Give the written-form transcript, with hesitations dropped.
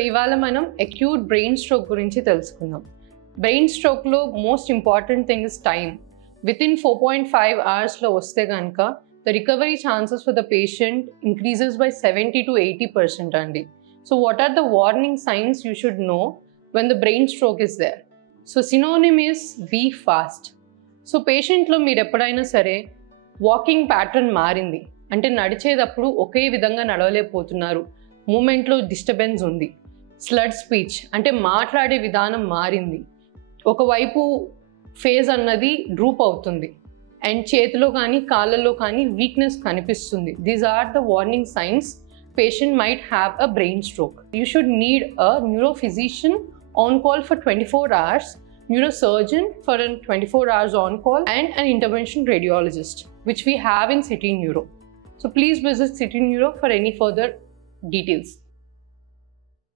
ఇవాళ మనం acute brain stroke గురించి తెలుసుకుందాం. బ్రెయిన్ స్ట్రోక్లో most important thing is time. Within 4.5 అవర్స్లో వస్తే కనుక the recovery chances for the patient increases by 70 to 80% అండి. So what are the warning signs you should know when the brain stroke is there? So synonym is be fast. So పేషెంట్లో మీరు ఎప్పుడైనా సరే walking pattern మారింది అంటే నడిచేటప్పుడు ఒకే విధంగా నడవలేకపోతున్నారు, మూమెంట్లో డిస్టర్బెన్స్ ఉంది, స్లడ్ స్పీచ్ అంటే మాట్లాడే విధానం మారింది, ఒకవైపు ఫేస్ అన్నది డ్రూప్ అవుతుంది అండ్ చేతిలో కానీ కాళ్ళల్లో కానీ వీక్నెస్ కనిపిస్తుంది. These are the warning signs patient might have a brain stroke. You should need a neurophysician on call for 24 hours, neurosurgeon for a 24 hours on call, and an intervention radiologist, which we have in City Neuro. So please visit City Neuro for any further details.